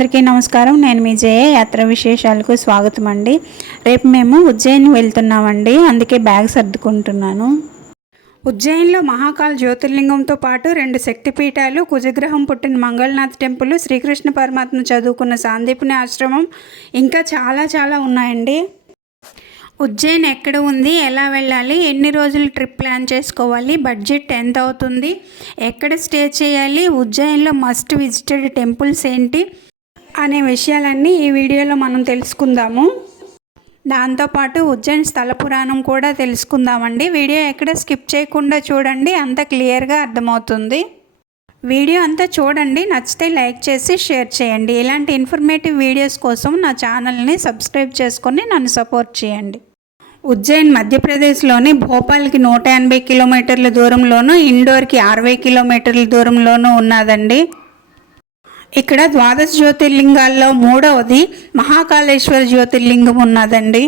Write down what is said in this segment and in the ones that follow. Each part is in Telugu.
అందరికీ నమస్కారం. నేను మీ జయ. యాత్ర విశేషాలకు స్వాగతం అండి. రేపు మేము ఉజ్జయిని వెళ్తున్నామండి, అందుకే బ్యాగ్ సర్దుకుంటున్నాను. ఉజ్జయిన్లో మహాకాల్ జ్యోతిర్లింగంతో పాటు 2 శక్తిపీఠాలు, కుజగ్రహం పుట్టిన మంగళనాథ్ టెంపుల్, శ్రీకృష్ణ పరమాత్మ చదువుకున్న సాందీపుని ఆశ్రమం, ఇంకా చాలా ఉన్నాయండి. ఉజ్జయిన్ ఎక్కడ ఉంది, ఎలా వెళ్ళాలి, ఎన్ని రోజులు ట్రిప్ ప్లాన్ చేసుకోవాలి, బడ్జెట్ ఎంత అవుతుంది, ఎక్కడ స్టే చేయాలి, ఉజ్జయిన్లో మస్ట్ విజిటెడ్ టెంపుల్స్ ఏంటి అనే విషయాలన్నీ ఈ వీడియోలో మనం తెలుసుకుందాము. దాంతోపాటు ఉజ్జయిన్ స్థల పురాణం కూడా తెలుసుకుందామండి. వీడియో ఎక్కడ స్కిప్ చేయకుండా చూడండి, అంత క్లియర్గా అర్థమవుతుంది. వీడియో అంతా చూడండి, నచ్చితే లైక్ చేసి షేర్ చేయండి. ఇలాంటి ఇన్ఫర్మేటివ్ వీడియోస్ కోసం నా ఛానల్ని సబ్స్క్రైబ్ చేసుకొని నన్ను సపోర్ట్ చేయండి. ఉజ్జయిన్ మధ్యప్రదేశ్లోని భోపాల్కి 180 కిలోమీటర్ల దూరంలోనూ, ఇండోర్కి 60 కిలోమీటర్ల దూరంలోనూ ఉన్నదండి. ఇక్కడ ద్వాదశ జ్యోతిర్లింగాల్లో 3వది మహాకాళేశ్వర జ్యోతిర్లింగం ఉన్నదండి.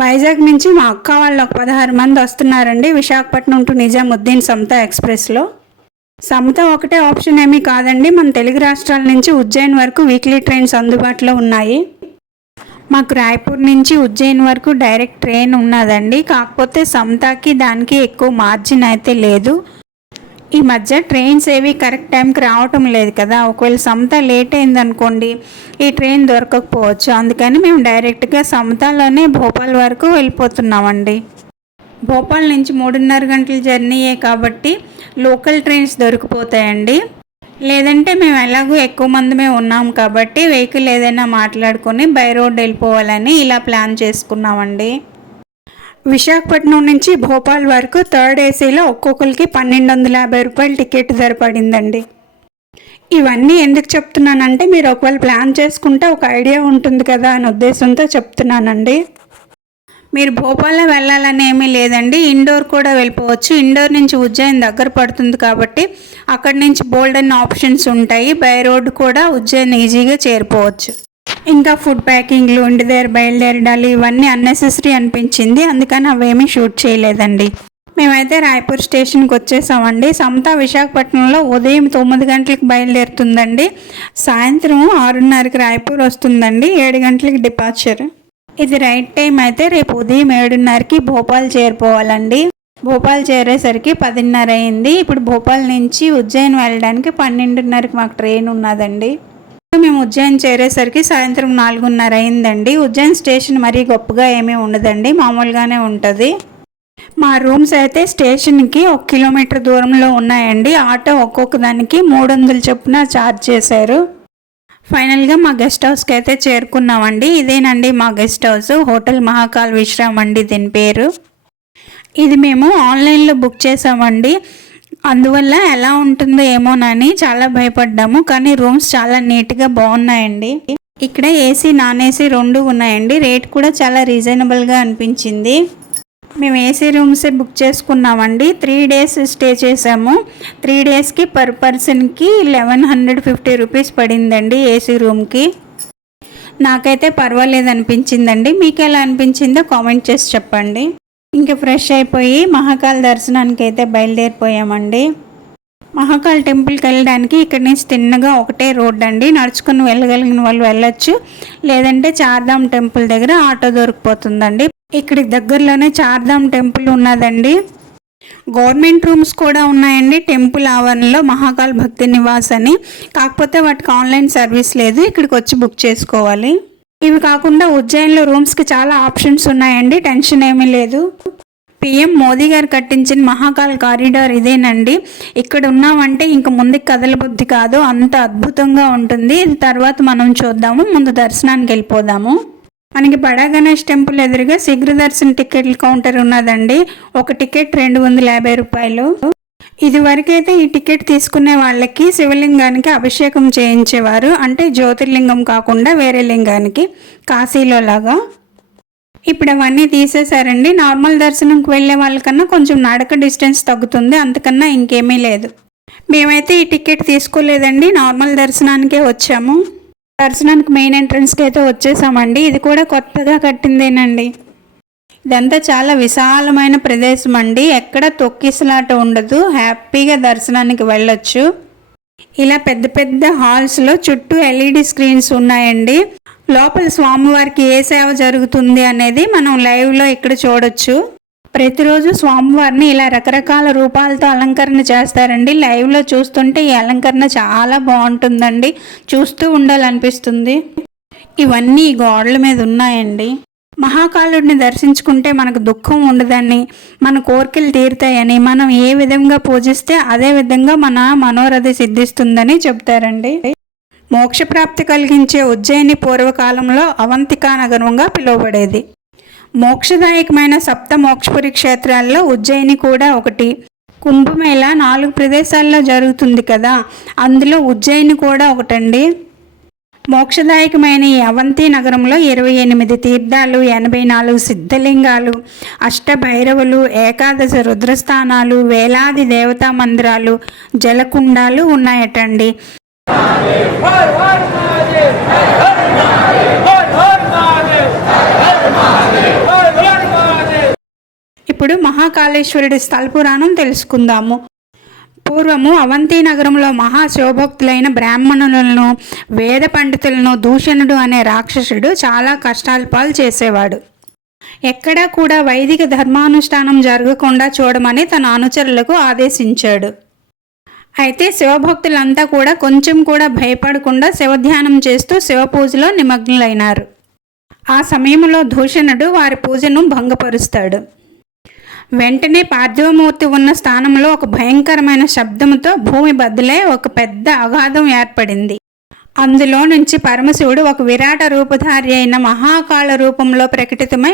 వైజాగ్ నుంచి మా అక్క వాళ్ళు ఒక 16 మంది వస్తున్నారండి, విశాఖపట్నం టు నిజాముద్దీన్ సమతా ఎక్స్ప్రెస్లో. సమతా ఒకటే ఆప్షన్ ఏమీ కాదండి, మన తెలుగు రాష్ట్రాల నుంచి ఉజ్జయిన్ వరకు వీక్లీ ట్రైన్స్ అందుబాటులో ఉన్నాయి. మాకు రాయ్పూర్ నుంచి ఉజ్జయిన్ వరకు డైరెక్ట్ ట్రైన్ ఉన్నదండి, కాకపోతే సమతాకి దానికి ఎక్కువ మార్జిన్ అయితే లేదు. ఈ మధ్య ట్రైన్స్ ఏవి కరెక్ట్ టైంకి రావటం లేదు కదా, ఒకవేళ సమతా లేట్ అయిందనుకోండి ఈ ట్రైన్ దొరకకపోవచ్చు. అందుకని మేము డైరెక్ట్గా సమతాలోనే భోపాల్ వరకు వెళ్ళిపోతున్నామండి. భోపాల్ నుంచి 3.5 గంటల జర్నీయే కాబట్టి లోకల్ ట్రైన్స్ దొరికిపోతాయండి. లేదంటే మేము ఎలాగో ఎక్కువ మందమే ఉన్నాం కాబట్టి వెహికల్ ఏదైనా మాట్లాడుకొని బై రోడ్ వెళ్ళిపోవాలని ఇలా ప్లాన్ చేసుకున్నామండి. విశాఖపట్నం నుంచి భోపాల్ వరకు 3rd ఏసీలో ఒక్కొక్కరికి 1250 రూపాయలు టికెట్ ధర పడిందండి. ఇవన్నీ ఎందుకు చెప్తున్నానంటే మీరు ఒకవేళ ప్లాన్ చేసుకుంటే ఒక ఐడియా ఉంటుంది కదా అనే ఉద్దేశంతో చెప్తున్నానండి. మీరు భోపాల్లో వెళ్ళాలని ఏమీ లేదండి, ఇండోర్ కూడా వెళ్ళిపోవచ్చు. ఇండోర్ నుంచి ఉజ్జయిన్ దగ్గర పడుతుంది కాబట్టి అక్కడి నుంచి బోల్డెన్ ఆప్షన్స్ ఉంటాయి. బై రోడ్ కూడా ఉజ్జయిన్ ఈజీగా చేరిపోవచ్చు. ఇంకా ఫుడ్ ప్యాకింగ్లు, ఇంటి దగ్గర బయలుదేరడాలు ఇవన్నీ అన్నెసెసరీ అనిపించింది, అందుకని అవేమీ షూట్ చేయలేదండి. మేమైతే రాయ్పూర్ స్టేషన్కి వచ్చేసామండి. సమతా విశాఖపట్నంలో ఉదయం 9 గంటలకు బయలుదేరుతుందండి, సాయంత్రం 6:30కి రాయ్పూర్ వస్తుందండి, 7 గంటలకి డిపార్చర్. ఇది రైట్ టైం అయితే రేపు ఉదయం 7:30కి భోపాల్ చేరిపోవాలండి. భోపాల్ చేరేసరికి 10:30 అయింది. ఇప్పుడు భోపాల్ నుంచి ఉజ్జయిన్ వెళ్ళడానికి 12:30కి మాకు ట్రైన్ ఉన్నదండి. మేము ఉజ్జయిన్ చేరేసరికి సాయంత్రం 4:30 అయిందండి. ఉజ్జయిన్ స్టేషన్ మరీ గొప్పగా ఏమీ ఉండదండి, మామూలుగానే ఉంటుంది. మా రూమ్స్ అయితే స్టేషన్కి 1 కిలోమీటర్ దూరంలో ఉన్నాయండి. ఆటో ఒక్కొక్క దానికి 300 చొప్పున ఛార్జ్ చేశారు. ఫైనల్గా మా గెస్ట్ హౌస్కి అయితే చేరుకున్నామండి. ఇదేనండి మా guest house, hotel Mahakal Vishram అండి దీని పేరు. ఇది మేము ఆన్లైన్లో బుక్ చేసామండి, అందువల్ల ఎలా ఉంటుందో ఏమోనని చాలా భయపడ్డాము. కానీ రూమ్స్ చాలా నీట్గా బాగున్నాయండి. ఇక్కడ ఏసీ నాన్ ఏసీ 2 ఉన్నాయండి. రేట్ కూడా చాలా రీజనబుల్గా అనిపించింది. మేము ఏసీ రూమ్సే బుక్ చేసుకున్నామండి. 3 డేస్ స్టే చేసాము. 3 డేస్కి పర్ పర్సన్కి 1150 రూపీస్ పడిందండి ఏసీ రూమ్కి. నాకైతే పర్వాలేదు అనిపించిందండి, మీకు ఎలా అనిపించిందో కామెంట్ చేసి చెప్పండి. ఇంకా ఫ్రెష్ అయిపోయి మహాకాల్ దర్శనానికి అయితే బయలుదేరిపోయామండి. మహాకాల్ టెంపుల్కి వెళ్ళడానికి ఇక్కడ నుంచి తిన్నగా ఒకటే రోడ్ అండి, నడుచుకుని వెళ్ళగలిగిన వాళ్ళు వెళ్ళొచ్చు, లేదంటే చార్ధామ్ టెంపుల్ దగ్గర ఆటో దొరికిపోతుందండి. ఇక్కడికి దగ్గరలోనే చార్ధామ్ టెంపుల్ ఉన్నదండి. గవర్నమెంట్ రూమ్స్ కూడా ఉన్నాయండి టెంపుల్ ఆవరణలో, మహాకాల్ భక్తి నివాస్ అని. కాకపోతే వాటికి ఆన్లైన్ సర్వీస్ లేదు, ఇక్కడికి వచ్చి బుక్ చేసుకోవాలి. ఇవి కాకుండా ఉజ్జయిన్లో రూమ్స్కి చాలా ఆప్షన్స్ ఉన్నాయండి, టెన్షన్ ఏమీ లేదు. PM మోదీ గారు కట్టించిన మహాకాల్ కారిడార్ ఇదేనండి. ఇక్కడ ఉన్నామంటే ఇంక ముందుకు కదలబుద్ధి కాదు, అంత అద్భుతంగా ఉంటుంది. ఇది తర్వాత మనం చూద్దాము, ముందు దర్శనానికి వెళ్ళిపోదాము. మనకి బడా గణేష్ టెంపుల్ ఎదురుగా శీఘ్ర దర్శన టికెట్ల కౌంటర్ ఉన్నదండి. ఒక టికెట్ 250 రూపాయలు. ఇది వరకైతే ఈ టికెట్ తీసుకునే వాళ్ళకి శివలింగానికి అభిషేకం చేయించేవారు, అంటే జ్యోతిర్లింగం కాకుండా వేరే లింగానికి, కాశీలో లాగా. ఇప్పుడు అవన్నీ తీసేశారండి. నార్మల్ దర్శనంకి వెళ్ళే వాళ్ళకన్నా కొంచెం నడక డిస్టెన్స్ తగ్గుతుంది, అంతకన్నా ఇంకేమీ లేదు. మేమైతే ఈ టికెట్ తీసుకోలేదండి, నార్మల్ దర్శనానికే వచ్చాము. దర్శనానికి మెయిన్ ఎంట్రన్స్కి అయితే వచ్చేసామండి. ఇది కూడా కొత్తగా కట్టిందేనండి. ఇదంతా చాలా విశాలమైన ప్రదేశం అండి, ఎక్కడ తొక్కిసలాట ఉండదు, హ్యాపీగా దర్శనానికి వెళ్ళొచ్చు. ఇలా పెద్ద పెద్ద హాల్స్లో చుట్టూ ఎల్ఈడి స్క్రీన్స్ ఉన్నాయండి. లోపల స్వామివారికి ఏ సేవ జరుగుతుంది అనేది మనం లైవ్లో ఇక్కడ చూడొచ్చు. ప్రతిరోజు స్వామివారిని ఇలా రకరకాల రూపాలతో అలంకరణ చేస్తారండి. లైవ్లో చూస్తుంటే ఈ అలంకరణ చాలా బాగుంటుందండి, చూస్తూ ఉండాలనిపిస్తుంది. ఇవన్నీ ఈ గోడల మీద ఉన్నాయండి. మహాకాలుడిని దర్శించుకుంటే మనకు దుఃఖం ఉండదని, మన కోరికలు తీరుతాయని, మనం ఏ విధంగా పూజిస్తే అదే విధంగా మన మనోరథ సిద్ధిస్తుందని చెప్తారండి. మోక్షప్రాప్తి కలిగించే ఉజ్జయిని పూర్వకాలంలో అవంతికా నగరంగా పిలువబడేది. మోక్షదాయకమైన సప్త మోక్షపురి క్షేత్రాల్లో ఉజ్జయిని కూడా ఒకటి. కుంభమేళ 4 ప్రదేశాల్లో జరుగుతుంది కదా, అందులో ఉజ్జయిని కూడా ఒకటండి. మోక్షదాయకమైన ఈ అవంతి నగరంలో 28 తీర్థాలు, 84 సిద్ధలింగాలు, అష్టభైరవులు, ఏకాదశ రుద్రస్థానాలు, వేలాది దేవతా మందిరాలు, జలకుండాలు ఉన్నాయటండి. ఇప్పుడు మహాకాళేశ్వరుడి స్థల పురాణం తెలుసుకుందాము. పూర్వము అవంతి నగరంలో మహాశివభక్తులైన బ్రాహ్మణులను, వేద పండితులను దూషణుడు అనే రాక్షసుడు చాలా కష్టాల పాలు చేసేవాడు. ఎక్కడా కూడా వైదిక ధర్మానుష్ఠానం జరగకుండా చూడమని తన అనుచరులకు ఆదేశించాడు. అయితే శివభక్తులంతా కూడా కొంచెం కూడా భయపడకుండా శివధ్యానం చేస్తూ శివపూజలో నిమగ్నులైనారు. ఆ సమయంలో దూషణుడు వారి పూజను భంగపరుస్తాడు. వెంటనే పార్థివమూర్తి ఉన్న స్థానంలో ఒక భయంకరమైన శబ్దంతో భూమి బద్దలై ఒక పెద్ద అగాధం ఏర్పడింది. అందులో నుంచి పరమశివుడు ఒక విరాట రూపధారి అయిన మహాకాళ రూపంలో ప్రకటితమై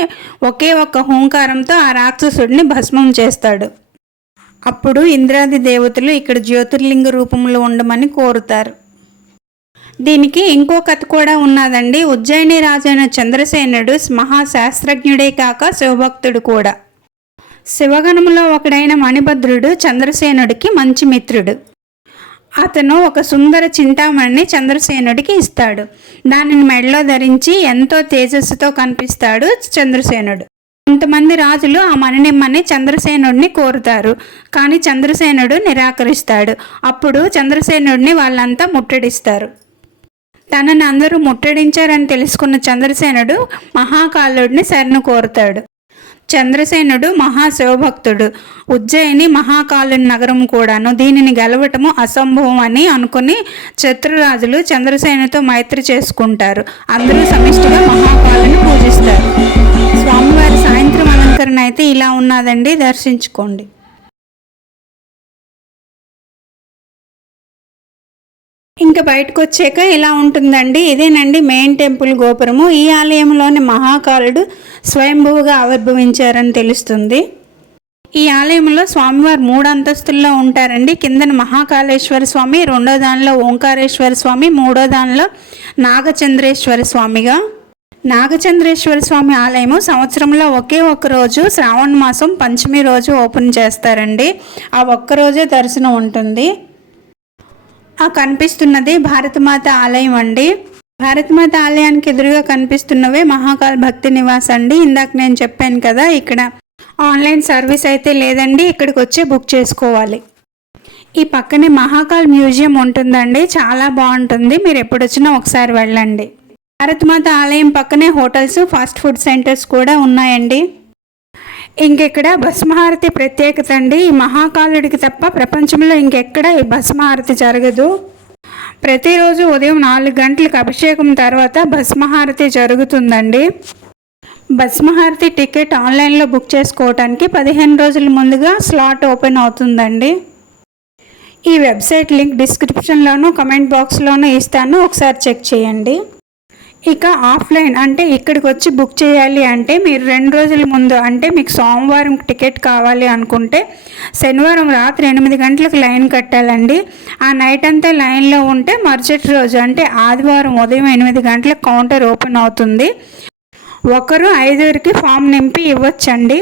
ఒకే ఒక్క హూంకారంతో ఆ రాక్షసుడిని భస్మం చేస్తాడు. అప్పుడు ఇంద్రాది దేవతలు ఇక్కడ జ్యోతిర్లింగ రూపంలో ఉండమని కోరుతారు. దీనికి ఇంకో కథ కూడా ఉన్నదండి. ఉజ్జయిని రాజైన చంద్రసేనుడు మహాశాస్త్రజ్ఞుడే కాక శివభక్తుడు కూడా. శివగణములో ఒకడైన మణిభద్రుడు చంద్రసేనుడికి మంచి మిత్రుడు. అతను ఒక సుందర చింతామణిని చంద్రసేనుడికి ఇస్తాడు. దానిని మెడలో ధరించి ఎంతో తేజస్సుతో కనిపిస్తాడు చంద్రసేనుడు. కొంతమంది రాజులు ఆ మణినిమ్మని చంద్రసేనుడిని కోరుతారు, కానీ చంద్రసేనుడు నిరాకరిస్తాడు. అప్పుడు చంద్రసేనుడిని వాళ్ళంతా ముట్టడిస్తారు. తనని అందరూ ముట్టడించారని తెలుసుకున్న చంద్రసేనుడు మహాకాలుడిని శరణు కోరుతాడు. చంద్రసేనుడు మహాశివభక్తుడు. ఉజ్జయిని మహాకాలుని నగరం కూడాను. దీనిని గెలవటము అసంభవం అని అనుకుని శత్రురాజులు చంద్రసేనుతో మైత్రి చేసుకుంటారు. అందరూ సమిష్టిగా మహాకాలుని పూజిస్తారు. స్వామివారి సాయంత్రం అలంకరణ అయితే ఇలా ఉన్నదండి, దర్శించుకోండి. ఇంకా బయటకు వచ్చాక ఇలా ఉంటుందండి. ఇదేనండి మెయిన్ టెంపుల్ గోపురము. ఈ ఆలయంలోని మహాకాలుడు స్వయంభువుగా ఆవిర్భవించారని తెలుస్తుంది. ఈ ఆలయంలో స్వామివారు 3 అంతస్తుల్లో ఉంటారండి. కిందన మహాకాళేశ్వర స్వామి, 2వ దానిలో ఓంకారేశ్వర స్వామి, 3వ దానిలో నాగచంద్రేశ్వర స్వామిగా. నాగచంద్రేశ్వర స్వామి ఆలయము సంవత్సరంలో ఒకే ఒక్క రోజు శ్రావణ మాసం పంచమి రోజు ఓపెన్ చేస్తారండి. ఆ ఒక్కరోజే దర్శనం ఉంటుంది. ఆ కనిపిస్తున్నది భారతమాత ఆలయం అండి. భారతమాత ఆలయానికి ఎదురుగా కనిపిస్తున్నవే మహాకాల్ భక్తి నివాస్ అండి. ఇందాక నేను చెప్పాను కదా, ఇక్కడ ఆన్లైన్ సర్వీస్ అయితే లేదండి, ఇక్కడికి వచ్చి బుక్ చేసుకోవాలి. ఈ పక్కనే మహాకాల్ మ్యూజియం ఉంటుందండి, చాలా బాగుంటుంది. మీరు ఎప్పుడు వచ్చినా ఒకసారి వెళ్ళండి. భారతమాత ఆలయం పక్కనే హోటల్స్, ఫాస్ట్ ఫుడ్ సెంటర్స్ కూడా ఉన్నాయండి. ఇంకెక్కడ భస్మహారతి ప్రత్యేకత అండి. ఈ మహాకాలుడికి తప్ప ప్రపంచంలో ఇంకెక్కడ ఈ భస్మహారతి జరగదు. ప్రతిరోజు ఉదయం 4 గంటలకు అభిషేకం తర్వాత భస్మహారతి జరుగుతుందండి. భస్మహారతి టికెట్ ఆన్లైన్లో బుక్ చేసుకోవడానికి 15 రోజుల ముందుగా స్లాట్ ఓపెన్ అవుతుందండి. ఈ వెబ్సైట్ లింక్ డిస్క్రిప్షన్లోనూ కమెంట్ బాక్స్లోనూ ఇస్తాను, ఒకసారి చెక్ చేయండి. ఇక ఆఫ్లైన్ అంటే ఇక్కడికి వచ్చి బుక్ చేయాలి అంటే మీరు 2 రోజుల ముందు, అంటే మీకు సోమవారం టికెట్ కావాలి అనుకుంటే శనివారం రాత్రి 8 గంటలకు లైన్ కట్టాలండి. ఆ నైట్ అంతా లైన్లో ఉంటే మరుసటి రోజు అంటే ఆదివారం ఉదయం 8 గంటలకు కౌంటర్ ఓపెన్ అవుతుంది. ఒకరు 5 ఫామ్ నింపి ఇవ్వచ్చండి.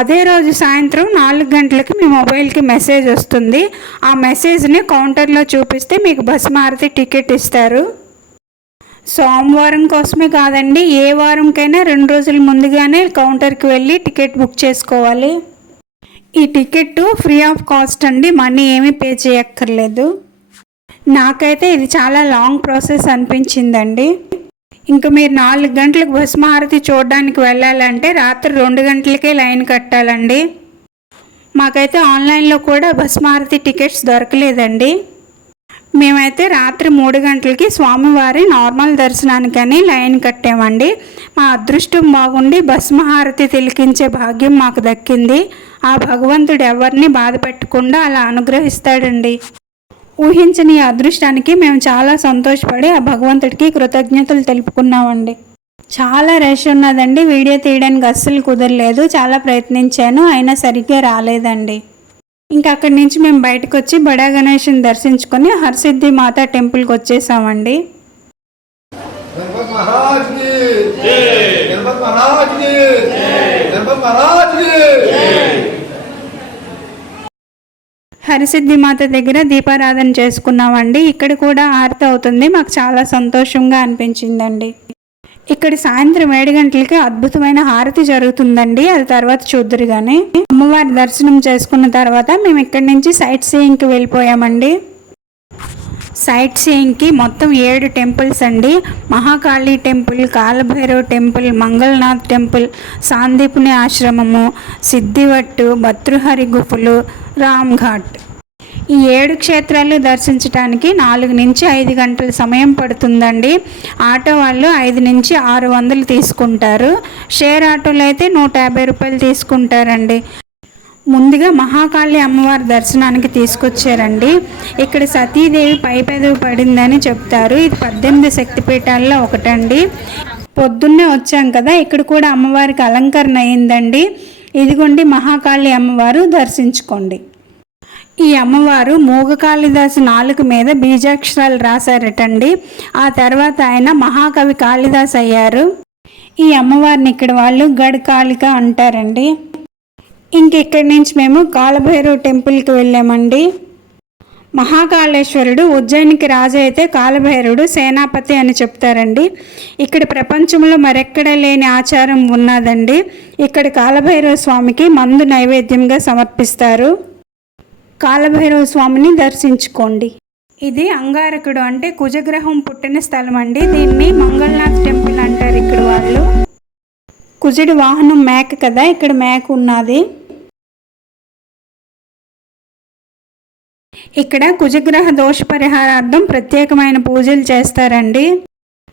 అదే రోజు సాయంత్రం 4 గంటలకి మీ మొబైల్కి మెసేజ్ వస్తుంది. ఆ మెసేజ్ని కౌంటర్లో చూపిస్తే మీకు భస్మహారతి టికెట్ ఇస్తారు. సోమవారం కోసమే కాదండి, ఏ వారంకైనా 2 రోజుల ముందుగానే కౌంటర్కి వెళ్ళి టికెట్ బుక్ చేసుకోవాలి. ఈ టికెట్ ఫ్రీ ఆఫ్ కాస్ట్ అండి, మనీ ఏమీ పే చేయక్కర్లేదు. నాకైతే ఇది చాలా లాంగ్ ప్రాసెస్ అనిపించిందండి. ఇంకా మీరు 4 గంటలకు భస్మహారతి చూడడానికి వెళ్ళాలంటే రాత్రి 2 గంటలకే లైన్ కట్టాలండి. మాకైతే ఆన్లైన్లో కూడా భస్మహారతి టికెట్స్ దొరకలేదండి. మేమైతే రాత్రి 3 గంటలకి స్వామివారి నార్మల్ దర్శనానికని లైన్ కట్టామండి. మా అదృష్టం బాగుండి భస్మహారతి తిలకించే భాగ్యం మాకు దక్కింది. ఆ భగవంతుడు ఎవరిని బాధ పెట్టకుండా అలా అనుగ్రహిస్తాడండి. ఊహించని అదృష్టానికి మేము చాలా సంతోషపడి ఆ భగవంతుడికి కృతజ్ఞతలు తెలుపుకున్నామండి. చాలా రష్ ఉన్నదండి. వీడియో తీయడానికి అస్సలు కుదరలేదు. చాలా ప్రయత్నించాను, అయినా సరిగ్గా రాలేదండి. ఇంకా అక్కడి నుంచి మేము బయటకు వచ్చి బడా గణేష్ని దర్శించుకొని హరసిద్ధి మాతా టెంపుల్కి వచ్చేసామండి. హరసిద్ధి మాత దగ్గర దీపారాధన చేసుకున్నామండి. ఇక్కడ కూడా హారతి అవుతుంది. మాకు చాలా సంతోషంగా అనిపించిందండి. ఇక్కడ సాయంత్రం 7 గంటలకి అద్భుతమైన హారతి జరుగుతుందండి. అది తర్వాత చూద్దరు. కానీ అమ్మవారి దర్శనం చేసుకున్న తర్వాత మేము ఇక్కడి నుంచి సైట్ సీయింగ్కి వెళ్ళిపోయామండి. సైట్ సీయింగ్కి మొత్తం 7 టెంపుల్స్ అండి. Mahakali temple, Kalbhairav temple, Mangalnath temple, Sandipani ఆశ్రమము, సిద్ధివట్టు, భతృహరి గుఫలు, రామ్ ఘాట్. ఈ 7 క్షేత్రాలు దర్శించడానికి 4 నుంచి 5 గంటల సమయం పడుతుందండి. ఆటో వాళ్ళు 5 నుంచి 600 తీసుకుంటారు. షేర్ ఆటోలు అయితే 150 రూపాయలు తీసుకుంటారండి. ముందుగా మహాకాళి అమ్మవారి దర్శనానికి తీసుకొచ్చారండి. ఇక్కడ సతీదేవి పైపెదవి పడిందని చెప్తారు. ఇది 18 శక్తిపీఠాల్లో ఒకటండి. పొద్దున్నే వచ్చాం కదా, ఇక్కడ కూడా అమ్మవారికి అలంకరణ అయిందండి. ఇదిగోండి మహాకాళి అమ్మవారు, దర్శించుకోండి. ఈ అమ్మవారు మూగ కాళిదాసు నాలుక మీద బీజాక్షరాలు రాశారటండి. ఆ తర్వాత ఆయన మహాకవి కాళిదాస్ అయ్యారు. ఈ అమ్మవారిని ఇక్కడ వాళ్ళు గడ్ కాళిక అంటారండి. ఇంకెక్కడి నుంచి మేము కాలభైరవ్ టెంపుల్కి వెళ్ళామండి. మహాకాళేశ్వరుడు ఉజ్జయినికి రాజు అయితే కాలభైరవుడు సేనాపతి అని చెప్తారండి. ఇక్కడ ప్రపంచంలో మరెక్కడ లేని ఆచారం ఉన్నదండి. ఇక్కడ కాలభైరవ స్వామికి మందు నైవేద్యంగా సమర్పిస్తారు. కాలభైరవ స్వామిని దర్శించుకోండి. ఇది అంగారకుడు అంటే కుజగ్రహం పుట్టిన స్థలం అండి. దీన్ని మంగళనాథ్ టెంపుల్ అంటారు ఇక్కడ వాళ్ళు. కుజుడి వాహనం మేక కదా, ఇక్కడ మేక ఉన్నది. ఇక్కడ కుజగ్రహ దోష పరిహారార్థం ప్రత్యేకమైన పూజలు చేస్తారండి.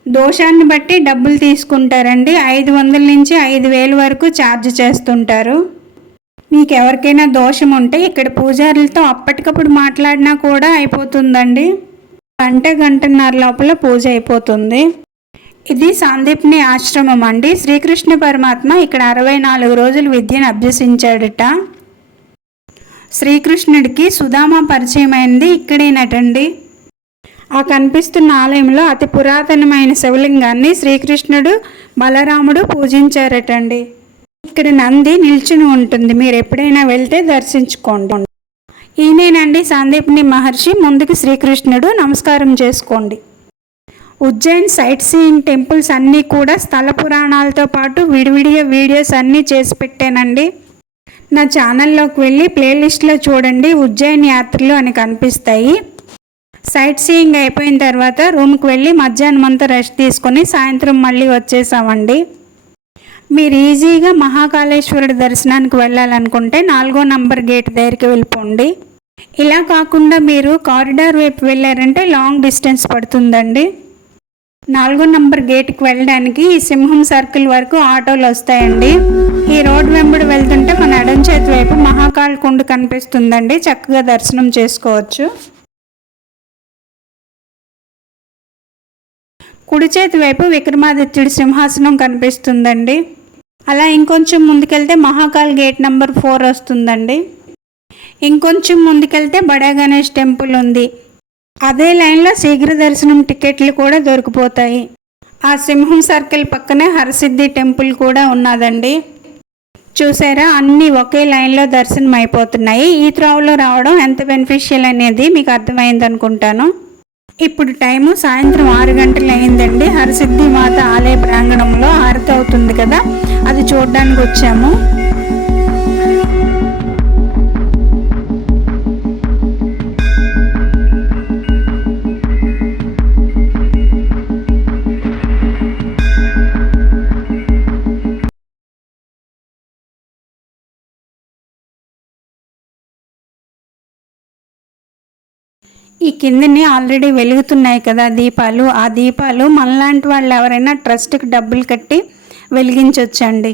దోషాన్ని బట్టి డబ్బులు తీసుకుంటారండి. 500 నుంచి 5000 వరకు ఛార్జ్ చేస్తుంటారు. మీకు ఎవరికైనా దోషం ఉంటే ఇక్కడ పూజారులతో అప్పటికప్పుడు మాట్లాడినా కూడా అయిపోతుందండి. గంటన్నర లోపల పూజ అయిపోతుంది. ఇది సాందీప్ని ఆశ్రమం అండి. శ్రీకృష్ణ పరమాత్మ ఇక్కడ 64 రోజులు విద్యను అభ్యసించాడట. శ్రీకృష్ణుడికి సుధామ పరిచయమైంది ఇక్కడేనటండి. ఆ కనిపిస్తున్న ఆలయంలో అతి పురాతనమైన శివలింగాన్ని శ్రీకృష్ణుడు, బలరాముడు పూజించారటండి. ఇక్కడ నంది నిల్చుని ఉంటుంది. మీరు ఎప్పుడైనా వెళ్తే దర్శించుకోండి. ఈయనేనండి సాందీప్ని మహర్షి. ముందుకు శ్రీకృష్ణుడు, నమస్కారం చేసుకోండి. ఉజ్జయిన్ సైట్ సీయింగ్ టెంపుల్స్ అన్నీ కూడా స్థల పురాణాలతో పాటు విడివిడిగా వీడియోస్ అన్నీ చేసి పెట్టానండి. నా ఛానల్లోకి వెళ్ళి ప్లేలిస్ట్లో చూడండి. ఉజ్జయిన్ యాత్రలు అని కనిపిస్తాయి. సైట్ సీయింగ్ అయిపోయిన తర్వాత రూమ్కి వెళ్ళి మధ్యాహ్నం అంతా రెస్ట్ తీసుకొని సాయంత్రం మళ్ళీ వచ్చేసామండి. మీరు ఈజీగా మహాకాళేశ్వరుడి దర్శనానికి వెళ్ళాలనుకుంటే 4వ నంబర్ గేట్ దగ్గరికి వెళ్ళిపోండి. ఇలా కాకుండా మీరు కారిడార్ వైపు వెళ్ళారంటే లాంగ్ డిస్టెన్స్ పడుతుందండి. 4వ నంబర్ గేట్కి వెళ్ళడానికి ఈ సింహం సర్కిల్ వరకు ఆటోలు వస్తాయండి. ఈ రోడ్ వెంబడి వెళ్తుంటే మన ఎడం చేతి వైపు మహాకాళి కుండ కనిపిస్తుందండి. చక్కగా దర్శనం చేసుకోవచ్చు. కుడి చేతి వైపు విక్రమాదిత్యుడి సింహాసనం కనిపిస్తుందండి. అలా ఇంకొంచెం ముందుకెళ్తే మహాకాల్ గేట్ నెంబర్ 4 వస్తుందండి. ఇంకొంచెం ముందుకెళ్తే బడా గణేష్ టెంపుల్ ఉంది. అదే లైన్లో శీఘ్ర దర్శనం టికెట్లు కూడా దొరికిపోతాయి. ఆ సింహం సర్కిల్ పక్కనే హరసిద్ధి టెంపుల్ కూడా ఉన్నదండి. చూసారా, అన్నీ ఒకే లైన్లో దర్శనం అయిపోతున్నాయి. ఈ త్రోవలో రావడం ఎంత బెనిఫిషియల్ అనేది మీకు అర్థమైంది అనుకుంటాను. ఇప్పుడు టైము సాయంత్రం 6 గంటలు అయిందండి. హరసిద్ధి మాత ఆలయ ప్రాంగణంలో హారతి అవుతుంది కదా, అది చూడడానికి వచ్చాము. ఈ కిందని ఆల్రెడీ వెలుగుతున్నాయి కదా దీపాలు, ఆ దీపాలు మనలాంటి వాళ్ళు ఎవరైనా ట్రస్ట్కి డబ్బులు కట్టి వెలిగించవచ్చండి.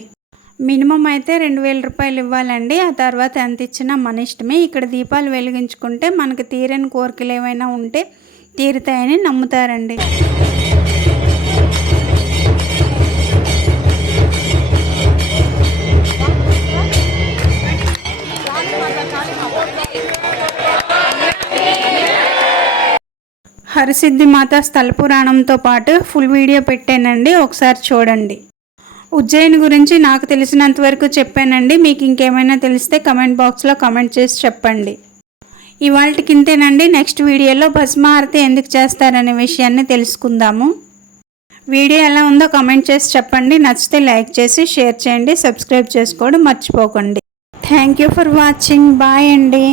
మినిమం అయితే 2000 రూపాయలు ఇవ్వాలండి. ఆ తర్వాత ఎంత ఇచ్చినా మన ఇష్టమే. ఇక్కడ దీపాలు వెలిగించుకుంటే మనకు తీరని కోరికలు ఏమైనా ఉంటే తీరుతాయని నమ్ముతారండి. హరసిద్ధి మాత స్థల పురాణంతో పాటు ఫుల్ వీడియో పెట్టానండి, ఒకసారి చూడండి. ఉజ్జయిని గురించి నాకు తెలిసినంత వరకు చెప్పానండి. మీకు ఇంకేమైనా తెలిస్తే కమెంట్ బాక్స్లో కమెంట్ చేసి చెప్పండి. ఇవాళకి ఇంతేనండి. నెక్స్ట్ వీడియోలో భస్మహారతి ఎందుకు చేస్తారనే విషయాన్ని తెలుసుకుందాము. వీడియో ఎలా ఉందో కమెంట్ చేసి చెప్పండి. నచ్చితే లైక్ చేసి షేర్ చేయండి. సబ్స్క్రైబ్ చేసుకోవడం మర్చిపోకండి. Thank you for watching. Bye అండి.